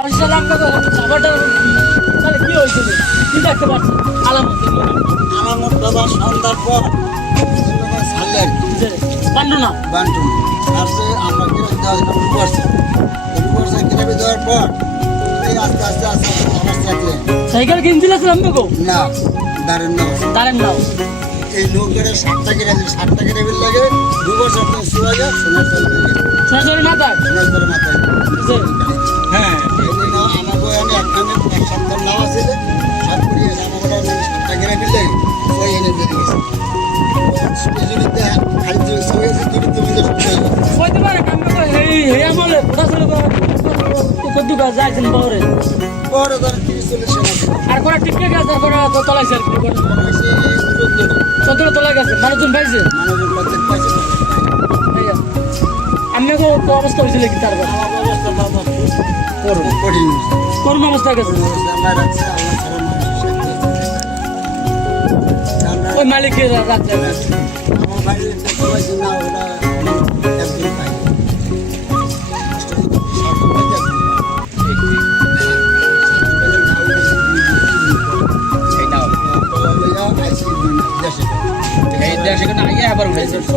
কি হয়েছিল কি দেখতে পাচ্ছেন আলামত আলামত বাবা সন্ধ্যার পর ছাড়লেন বান্ডু না বান্টু আসছে আমরা কিনে কিনে দেওয়ার পর এই আস্তে আস্তে আস্তে আমার চাকলে সাইকেল কিনছিলেন গো না দাঁড়েন না তারেন নাও এই লোকের 60 টাকা 60 টাকা টেবিল লাগে 2 বছর তো সোয়া যায় সোনার তল থেকে সরাসরি মাথায় সোনার তলে মাথায় হ্যাঁ এই জন্য আমাকে আমি একখানে এক সপ্তাহ নাও আছে সব করিয়ে আমাকে 60 টাকা টেবিল লাগে ওই এনে দিয়ে দিয়েছে স্পেশালিতে খাইতে সবাইছে দুটো মিলে কইতে পারে কাম করে এই আমলে পড়াশোনা কত দূর যাইছেন বড়রে বড় ধর 30 40 আর কোন টিকে গেছে আর কোন তো তলাইছে আর কি করে সতেরো তলা গেছে মানুষজন পাইছে মানুষের প্রত্যেক পয়সা ভাইয়া আমি তো অবস্থা হয়েছিল কি তারপর আমার অবস্থা বাবা কঠিন করুণ অবস্থা গেছে আমরা রাখছি আল্লাহ সারা ওই মালিকের রাখছে আমার বাড়ির সবাই না ওরা একদিন পাই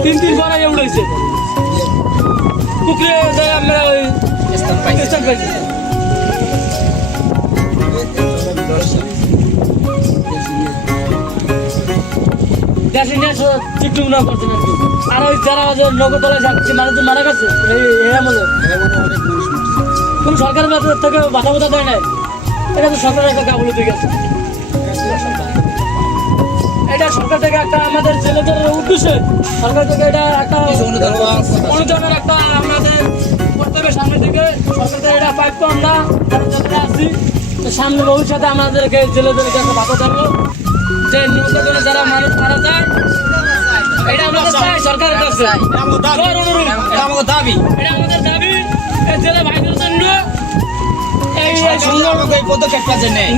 তিন দিন পরে উড়েছে পুকুরে আমরা ওই স্থান পাইছি দেশে নিয়ে ঠিকঠুক না করছে নাকি আর ওই যারা নগরতলায় যাচ্ছে মানুষজন মারা গেছে এই আমাদের কোন সরকারের থেকে বাধা বোধা দেয় নাই এটা তো সরকারের একটা গাবল দিয়ে গেছে এটা সরকার থেকে একটা আমাদের ছেলেদের উদ্দেশ্যে সরকার থেকে এটা একটা অনুদানের একটা আমাদের করতে হবে সামনে থেকে সরকার থেকে এটা পাইপ তো আমরা যারা আসছি সামনে ভবিষ্যতে আমাদেরকে ছেলেদেরকে একটা ভাতা থাকলো যে নৌকা যারা মানুষ মারা যায় এটা আমাদের চাই সরকারের কাছে আমাদের দাবি এটা আমাদের দাবি জেলে ভাইদের জন্য এই পদক্ষেপটা নেই